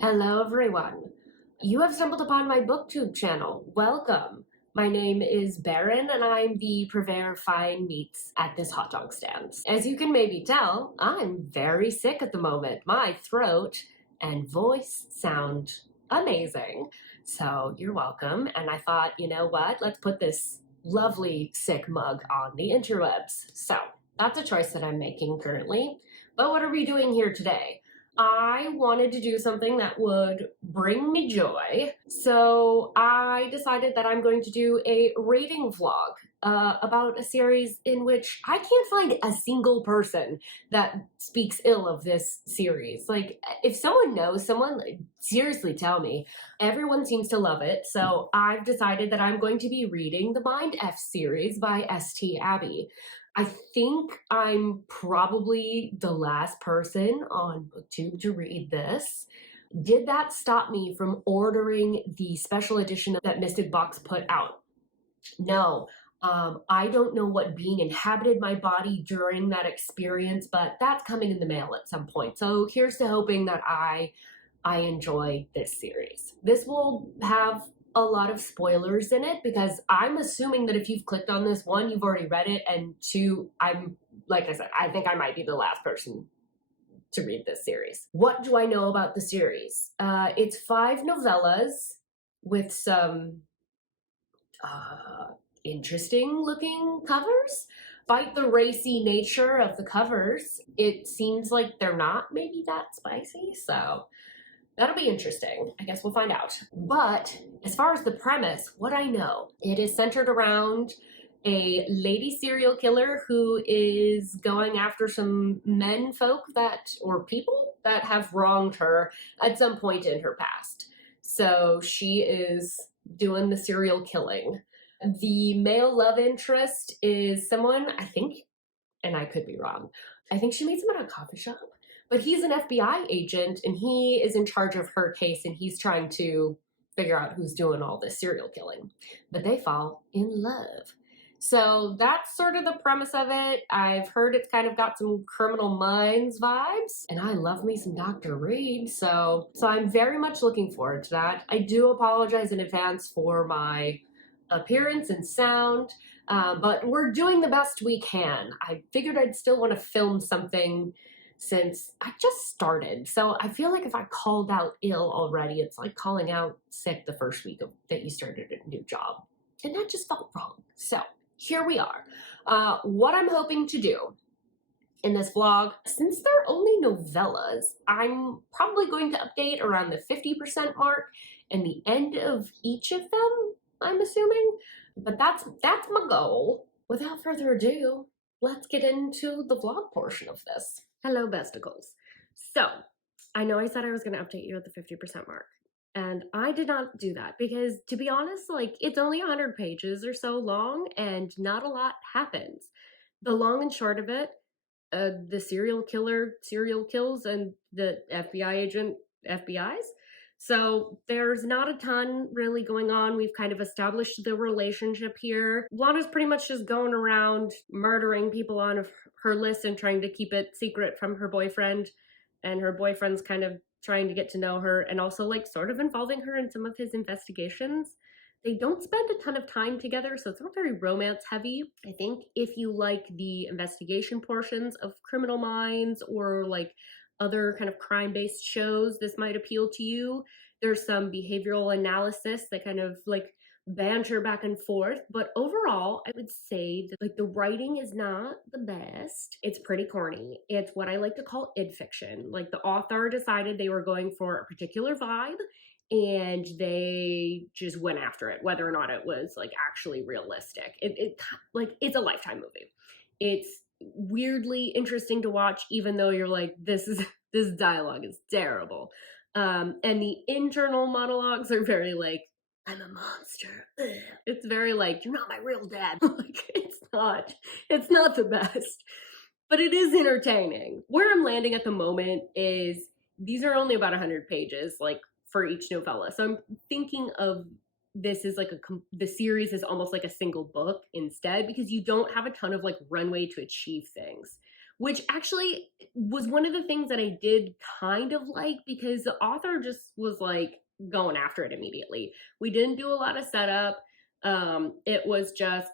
Hello, everyone. You have stumbled upon my booktube channel. Welcome. My name is Baron, and I'm the purveyor of fine meats at this hot dog stand. As you can maybe tell, I'm very sick at the moment. My throat and voice sound amazing. So you're welcome. And I thought, you know what? Let's put this lovely sick mug on the interwebs. So that's a choice that I'm making currently. But what are we doing here today? I wanted to do something that would bring me joy, so I decided that I'm going to do a rating vlog about a series in which I can't find a single person that speaks ill of this series. Like, if someone knows someone, seriously tell me. Everyone seems to love it, so I've decided that I'm going to be reading the Mindf series by St. Abbey. I think I'm probably the last person on BookTube to read this. Did that stop me from ordering the special edition that Mystic Box put out? No. I don't know what being inhabited my body during that experience, but that's coming in the mail at some point. So here's to hoping that I enjoy this series. This will have a lot of spoilers in it because I'm assuming that if you've clicked on this, one, you've already read it, and two, like I said, I think I might be the last person to read this series. What do I know about the series? It's 5 novellas with some interesting looking covers. Despite the racy nature of the covers, it seems like they're not maybe that spicy, so that'll be interesting. I guess we'll find out. But as far as the premise, what I know, it is centered around a lady serial killer who is going after some men folk or people that have wronged her at some point in her past. So she is doing the serial killing. The male love interest is someone, I think, and I could be wrong, I think she meets him at a coffee shop. But he's an FBI agent, and he is in charge of her case, and he's trying to figure out who's doing all this serial killing. But they fall in love. So that's sort of the premise of it. I've heard it's kind of got some Criminal Minds vibes, and I love me some Dr. Reed, so I'm very much looking forward to that. I do apologize in advance for my appearance and sound, but we're doing the best we can. I figured I'd still want to film something since I just started. So I feel like if I called out ill already, it's like calling out sick the first week that you started a new job. And that just felt wrong. So here we are. What I'm hoping to do in this vlog, since they're only novellas, I'm probably going to update around the 50% mark and the end of each of them, I'm assuming. But that's my goal. Without further ado, let's get into the vlog portion of this. Hello, besticles. So, I know I said I was going to update you at the 50% mark, and I did not do that because, to be honest, like, it's only 100 pages or so long, and not a lot happens. The long and short of it, the serial killer serial kills, and the FBI agent FBIs. So there's not a ton really going on. We've kind of established the relationship here. Lana's pretty much just going around murdering people on her list and trying to keep it secret from her boyfriend. And her boyfriend's kind of trying to get to know her and also like sort of involving her in some of his investigations. They don't spend a ton of time together, so it's not very romance heavy. I think if you like the investigation portions of Criminal Minds or like other kind of crime-based shows, this might appeal to you. There's some behavioral analysis that kind of like banter back and forth, but overall, I would say that like the writing is not the best. It's pretty corny. It's what I like to call id fiction. Like the author decided they were going for a particular vibe, and they just went after it, whether or not it was like actually realistic. It's a Lifetime movie. It's weirdly interesting to watch, even though you're like, this dialogue is terrible. And the internal monologues are very like, I'm a monster. Ugh. It's very like, you're not my real dad. Like, it's not the best, but it is entertaining. Where I'm landing at the moment is these are only about 100 pages, like for each novella. So I'm thinking of this is like the series is almost like a single book instead, because you don't have a ton of like runway to achieve things. which actually was one of the things that I did kind of like, because the author just was like going after it immediately. We didn't do a lot of setup. It was just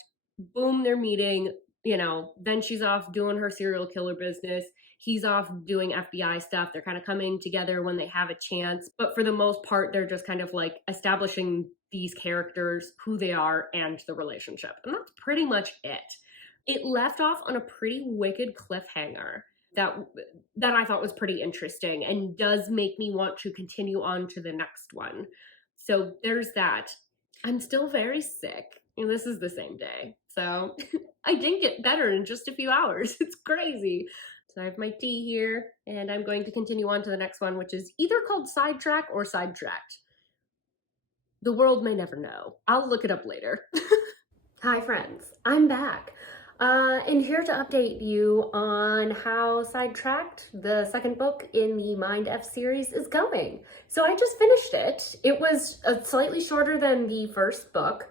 boom, they're meeting, you know, then she's off doing her serial killer business. He's off doing FBI stuff. They're kind of coming together when they have a chance. But for the most part, they're just kind of like establishing these characters, who they are, and the relationship. And that's pretty much it. It left off on a pretty wicked cliffhanger that I thought was pretty interesting and does make me want to continue on to the next one. So there's that. I'm still very sick, and this is the same day. So I didn't get better in just a few hours. It's crazy. So I have my tea here, and I'm going to continue on to the next one, which is either called Sidetrack or Sidetracked. The world may never know. I'll look it up later. Hi friends, I'm back. And here to update you on how Sidetracked, the second book in the Mindf series, is going. So I just finished it. It was slightly shorter than the first book.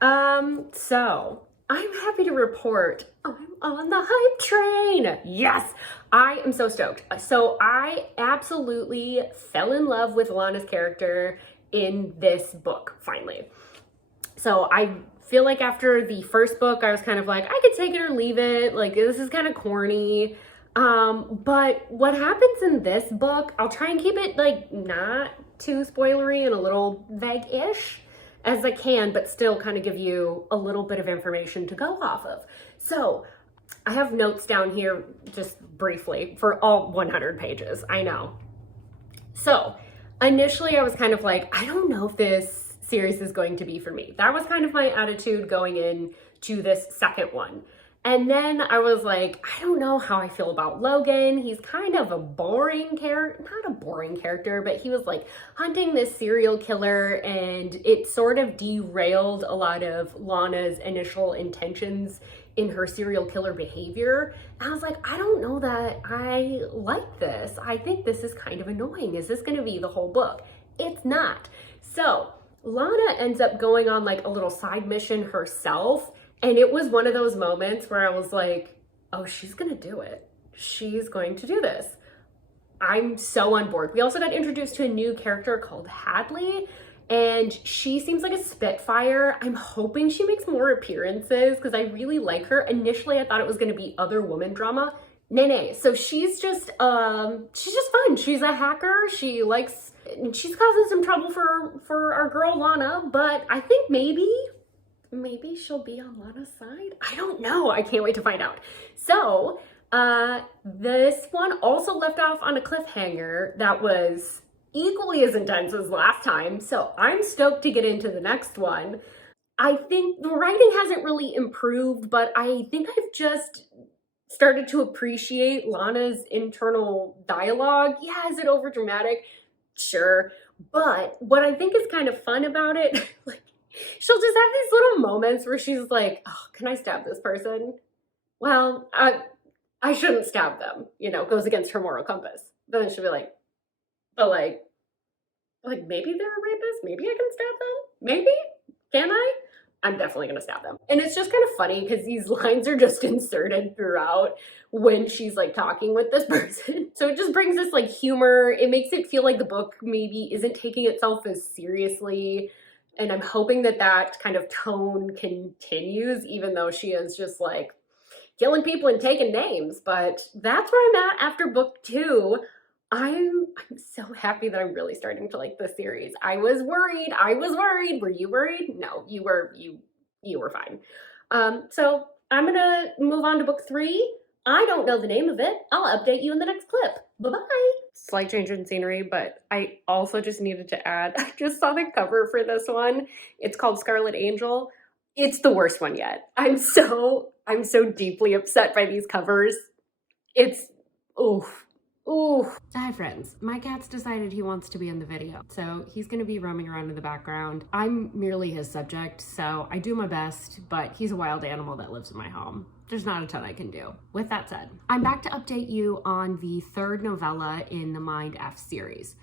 So I'm happy to report I'm on the hype train. Yes, I am so stoked. So I absolutely fell in love with Lana's character in this book, finally. So I feel like after the first book, I was kind of like, I could take it or leave it. Like, this is kind of corny. But what happens in this book, I'll try and keep it like not too spoilery and a little vague-ish as I can, but still kind of give you a little bit of information to go off of. So I have notes down here just briefly for all 100 pages. I know. So initially I was kind of like, I don't know if this series is going to be for me. That was kind of my attitude going in to this second one. And then I was like, I don't know how I feel about Logan. He's kind of a boring character, not a boring character, but he was like hunting this serial killer, and it sort of derailed a lot of Lana's initial intentions in her serial killer behavior. And I was like, I don't know that I like this. I think this is kind of annoying. Is this going to be the whole book? It's not. So Lana ends up going on like a little side mission herself. And it was one of those moments where I was like, oh, she's gonna do it. She's going to do this. I'm so on board. We also got introduced to a new character called Hadley, and she seems like a spitfire. I'm hoping she makes more appearances because I really like her. Initially, I thought it was gonna be other woman drama. Nay. So she's just fun. She's a hacker. She's causing some trouble for our girl Lana, but I think maybe she'll be on Lana's side. I don't know. I can't wait to find out. So this one also left off on a cliffhanger that was equally as intense as last time. So I'm stoked to get into the next one. I think the writing hasn't really improved, but I think I've just started to appreciate Lana's internal dialogue. Yeah, is it over dramatic? Sure. But what I think is kind of fun about it, like, she'll just have these little moments where she's like, oh, can I stab this person? Well, I shouldn't stab them, you know, goes against her moral compass. But then she'll be like, but like maybe they're a rapist. Maybe I can stab them. Maybe? Can I? I'm definitely going to stab them. And it's just kind of funny because these lines are just inserted throughout when she's like talking with this person. So it just brings this like humor. It makes it feel like the book maybe isn't taking itself as seriously. And I'm hoping that that kind of tone continues, even though she is just like killing people and taking names. But that's where I'm at after book 2. I'm so happy that I'm really starting to like this series. I was worried. Were you worried? No, you were fine. So I'm gonna move on to book 3. I don't know the name of it. I'll update you in the next clip. Bye-bye. Slight change in scenery, but I also just needed to add, I just saw the cover for this one. It's called Scarlet Angel. It's the worst one yet. I'm so deeply upset by these covers. It's, oof. Ooh. Hi friends, my cat's decided he wants to be in the video, so he's gonna be roaming around in the background. I'm merely his subject, so I do my best, but he's a wild animal that lives in my home. There's not a ton I can do. With that said, I'm back to update you on the 3rd novella in the Mindf series.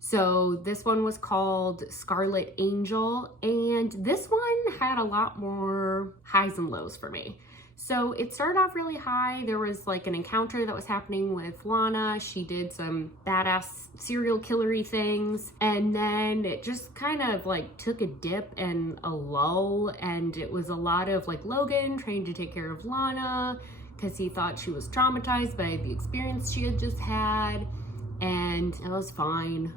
So this one was called Scarlet Angel, and this one had a lot more highs and lows for me. So it started off really high. There was like an encounter that was happening with Lana. She did some badass serial killery things, and then it just kind of like took a dip and a lull, and it was a lot of like Logan trying to take care of Lana because he thought she was traumatized by the experience she had just had, and it was fine.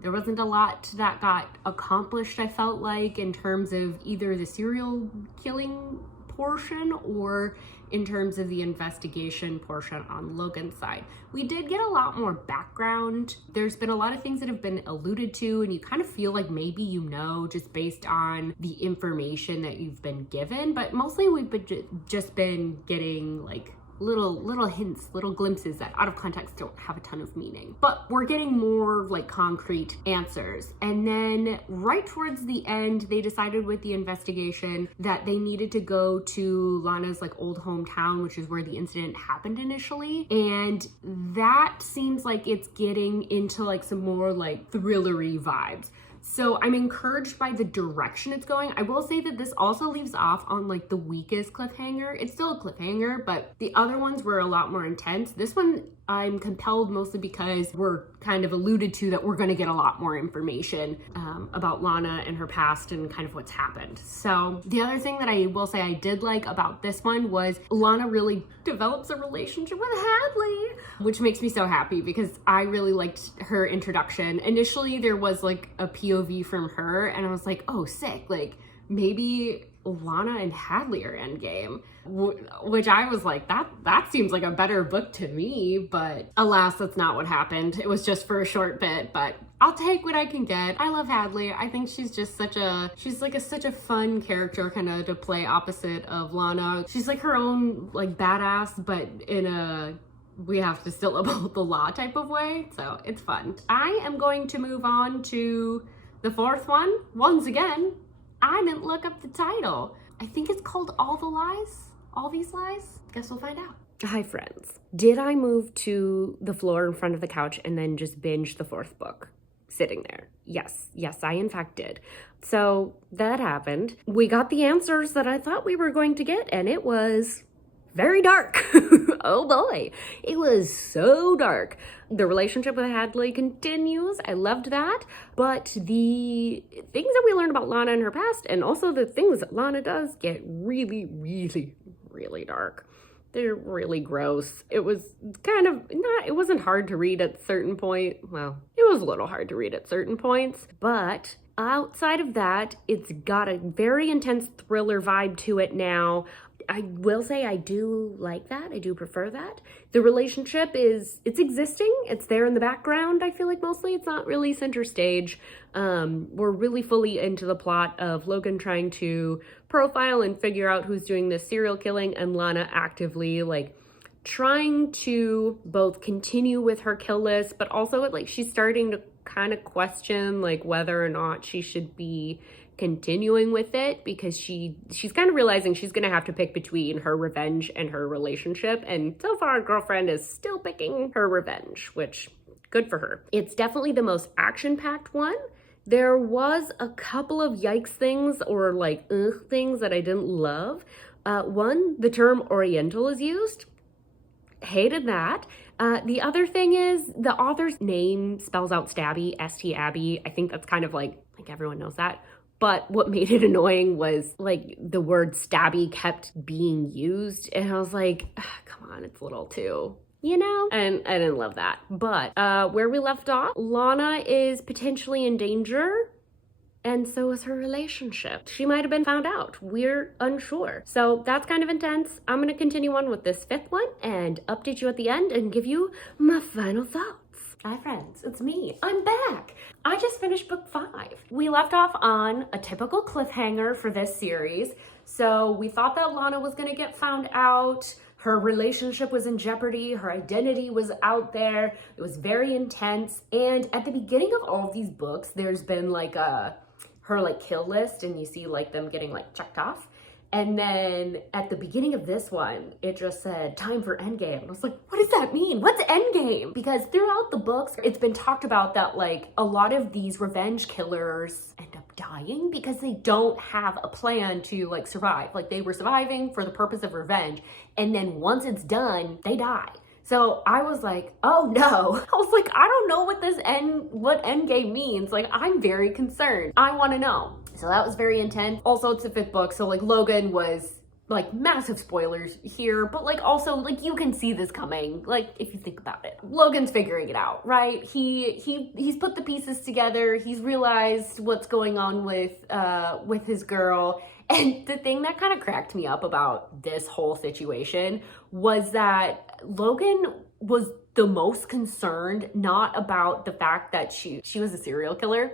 There wasn't a lot that got accomplished, I felt like, in terms of either the serial killing portion or in terms of the investigation portion on Logan's side. We did get a lot more background. There's been a lot of things that have been alluded to, and you kind of feel like maybe you know just based on the information that you've been given, but mostly we've just been getting like little hints, little glimpses that out of context don't have a ton of meaning. But we're getting more like concrete answers. And then right towards the end, they decided with the investigation that they needed to go to Lana's like old hometown, which is where the incident happened initially. And that seems like it's getting into like some more like thrillery vibes. So I'm encouraged by the direction it's going. I will say that this also leaves off on like the weakest cliffhanger. It's still a cliffhanger, but the other ones were a lot more intense. This one I'm compelled mostly because we're kind of alluded to that we're going to get a lot more information about Lana and her past and kind of what's happened. So the other thing that I will say I did like about this one was Lana really develops a relationship with Hadley, which makes me so happy because I really liked her introduction. Initially there was like a POV from her and I was like, oh sick, like maybe Lana and Hadley are endgame, which I was like, that seems like a better book to me, but alas, that's not what happened. It was just for a short bit, but I'll take what I can get. I love Hadley. I think she's just such a fun character kind of to play opposite of Lana. She's like her own like badass, but in a we have to still uphold the law type of way. So it's fun. I am going to move on to the fourth one. Once again, I didn't look up the title. I think it's called All the Lies? All These Lies? Guess we'll find out. Hi friends. Did I move to the floor in front of the couch and then just binge the fourth book sitting there? Yes, I in fact did. So that happened. We got the answers that I thought we were going to get, and it was very dark. Oh boy, it was so dark. The relationship with Hadley continues. I loved that. But the things that we learned about Lana and her past, and also the things that Lana does, get really, really, really dark. They're really gross. It was kind of it wasn't hard to read at certain point. Well, it was a little hard to read at certain points, but outside of that, it's got a very intense thriller vibe to it now. I will say I do like that. I do prefer that. The relationship it's existing. It's there in the background. I feel like mostly it's not really center stage. We're really fully into the plot of Logan trying to profile and figure out who's doing this serial killing, and Lana actively like trying to both continue with her kill list, but also like she's starting to kind of question like whether or not she should be continuing with it, because she's kind of realizing she's gonna have to pick between her revenge and her relationship, and so far our girlfriend is still picking her revenge, which good for her. It's definitely the most action-packed one. There was a couple of yikes things or like things that I didn't love. One, the term Oriental is used. Hated that. The other thing is the author's name spells out Stabby, S-T-Abby. I think that's kind of like everyone knows that. But what made it annoying was like the word stabby kept being used. And I was like, come on, it's a little too, you know? And I didn't love that. But where we left off, Lana is potentially in danger. And so is her relationship. She might have been found out. We're unsure. So that's kind of intense. I'm going to continue on with this fifth one and update you at the end and give you my final thoughts. Hi friends, it's me. I'm back. I just finished book 5. We left off on a typical cliffhanger for this series. So we thought that Lana was gonna get found out. Her relationship was in jeopardy. Her identity was out there. It was very intense. And at the beginning of all of these books, there's been like her like kill list, and you see like them getting like checked off. And then at the beginning of this one, it just said, time for endgame. And I was like, what does that mean? What's endgame? Because throughout the books, it's been talked about that like a lot of these revenge killers end up dying because they don't have a plan to like survive. Like they were surviving for the purpose of revenge, and then once it's done, they die. So I was like, oh no. I was like, I don't know what end game means. Like, I'm very concerned. I want to know. So that was very intense. Also, it's the 5th book, so like Logan was like massive spoilers here, but like also like you can see this coming. Like if you think about it, Logan's figuring it out, right? He's put the pieces together. He's realized what's going on with his girl. And the thing that kind of cracked me up about this whole situation was that Logan was the most concerned, not about the fact that she was a serial killer,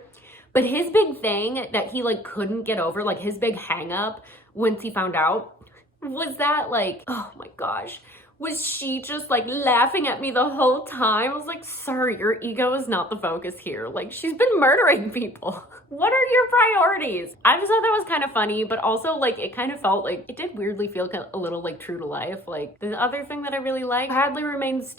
but his big thing that he like couldn't get over, like his big hang up once he found out, was that like, oh my gosh, was she just like laughing at me the whole time? I was like, sir, your ego is not the focus here. Like, she's been murdering people. What are your priorities? I just thought that was kind of funny, but also like it kind of felt like it did weirdly feel a little like true to life. Like the other thing that I really like, Hadley remains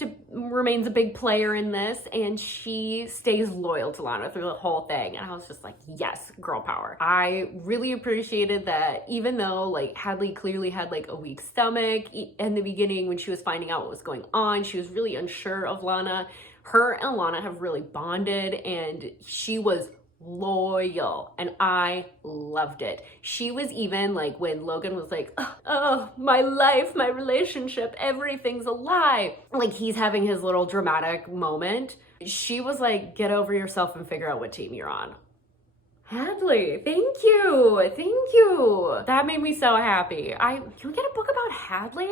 a big player in this, and she stays loyal to Lana through the whole thing. And I was just like, yes, girl power. I really appreciated that, even though like Hadley clearly had like a weak stomach in the beginning when she was finding out what was going on. She was really unsure of Lana. Her and Lana have really bonded, and she was loyal, and I loved it. She was even like when Logan was like, oh, my life, my relationship, everything's a lie, like he's having his little dramatic moment, she was like, get over yourself and figure out what team you're on. Hadley, thank you. That made me so happy. Can we get a book about Hadley?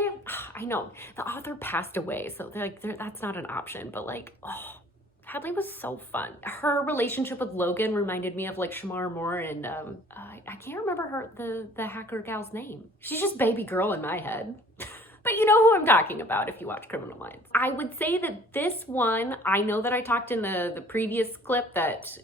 I know the author passed away, so that's not an option, but like, oh, Hadley was so fun. Her relationship with Logan reminded me of like Shamar Moore, and I can't remember the hacker gal's name. She's just baby girl in my head. But you know who I'm talking about if you watch Criminal Minds. I would say that this one, I know that I talked in the previous clip that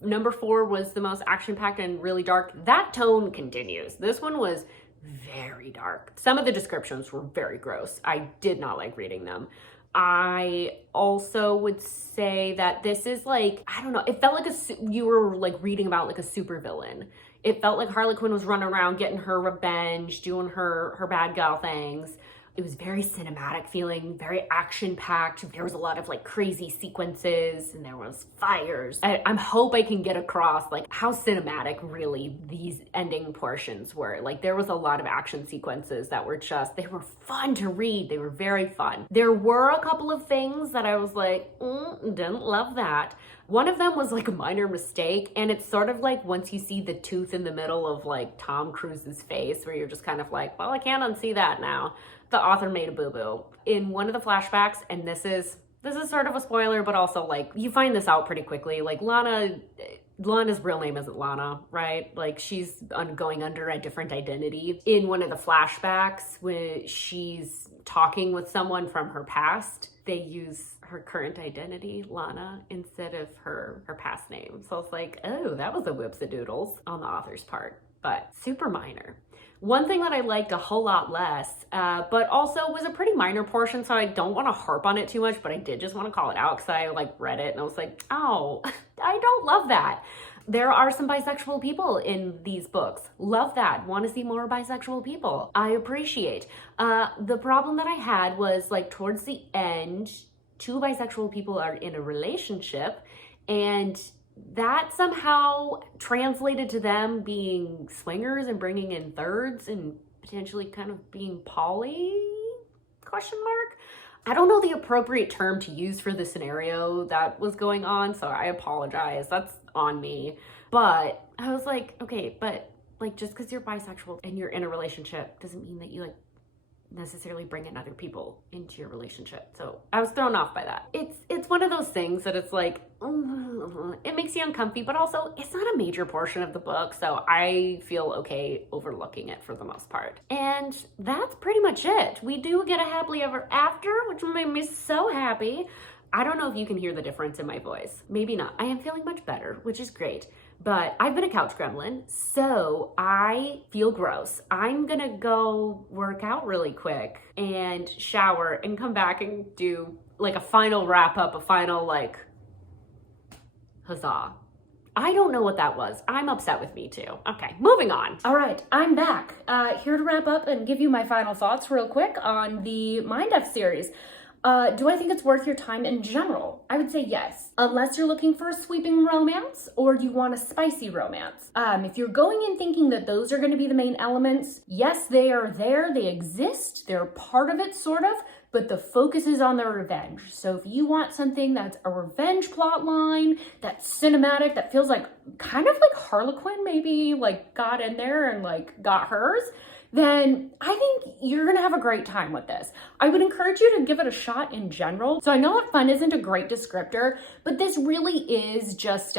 number 4 was the most action-packed and really dark. That tone continues. This one was very dark. Some of the descriptions were very gross. I did not like reading them. I also would say that this is like, I don't know, it felt like you were like reading about like a supervillain. It felt like Harley Quinn was running around getting her revenge, doing her bad gal things. It was very cinematic feeling, very action-packed. There was a lot of like crazy sequences, and there was fires. I hope I can get across like how cinematic really these ending portions were. Like there was a lot of action sequences that were they were fun to read. They were very fun. There were a couple of things that I was like, didn't love that. One of them was like a minor mistake, and it's sort of like once you see the tooth in the middle of like Tom Cruise's face, where you're just kind of like, well, I can't unsee that now. The author made a boo-boo. In one of the flashbacks, and this is sort of a spoiler, but also like you find this out pretty quickly. Like Lana's real name isn't Lana, right? Like she's going under a different identity. In one of the flashbacks, when she's talking with someone from her past, they use her current identity, Lana, instead of her past name. So it's like, oh, that was a whoops-a-doodles on the author's part, but super minor. One thing that I liked a whole lot less, but also was a pretty minor portion, so I don't want to harp on it too much, but I did just want to call it out because I like read it and I was like, oh, I don't love that. There are some bisexual people in these books. Love that. Want to see more bisexual people. I appreciate. The problem that I had was like towards the end, 2 bisexual people are in a relationship, and that somehow translated to them being swingers and bringing in thirds and potentially kind of being poly, ? I don't know the appropriate term to use for the scenario that was going on, so I apologize. That's on me. But I was like, okay, but like just because you're bisexual and you're in a relationship doesn't mean that you like necessarily bring in other people into your relationship. So I was thrown off by that. It's one of those things that it's like, it makes you uncomfy, but also it's not a major portion of the book, so I feel okay overlooking it for the most part. And that's pretty much it. We do get a happily ever after, which made me so happy. I don't know if you can hear the difference in my voice. Maybe not. I am feeling much better, which is great. But I've been a couch gremlin, so I feel gross. I'm gonna go work out really quick and shower and come back and do like a final wrap up, a final like huzzah. I don't know what that was. I'm upset with me too. Okay, moving on. All right, I'm back. Here to wrap up and give you my final thoughts real quick on the Mindf series. Do I think it's worth your time in general? I would say yes, unless you're looking for a sweeping romance or you want a spicy romance. If you're going in thinking that those are going to be the main elements, yes, they are there, they exist, they're part of it, sort of, but the focus is on the revenge. So if you want something that's a revenge plot line, that's cinematic, that feels like kind of like Harlequin maybe like got in there and like got hers, then I think you're gonna have a great time with this. I would encourage you to give it a shot in general. So I know that fun isn't a great descriptor, but this really is just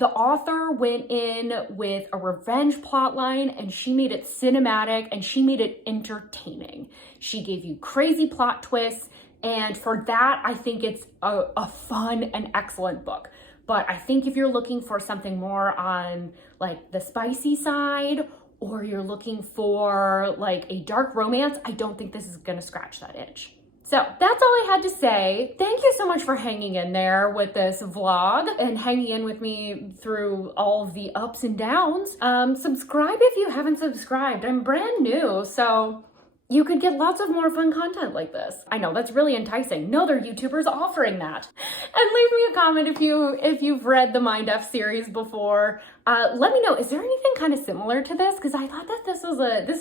the author went in with a revenge plotline and she made it cinematic and she made it entertaining. She gave you crazy plot twists, and for that, I think it's a fun and excellent book. But I think if you're looking for something more on like the spicy side, or you're looking for like a dark romance, I don't think this is gonna scratch that itch. So that's all I had to say. Thank you so much for hanging in there with this vlog and hanging in with me through all of the ups and downs. Subscribe if you haven't subscribed. I'm brand new, so you could get lots of more fun content like this. I know, that's really enticing. No other YouTubers offering that. And leave me a comment if you've read the Mindf series before. Let me know, is there anything kind of similar to this? Because I thought that this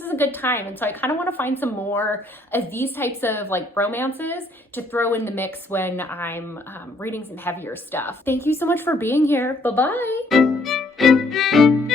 is a good time, and so I kind of want to find some more of these types of like romances to throw in the mix when I'm reading some heavier stuff. Thank you so much for being here. Bye-bye.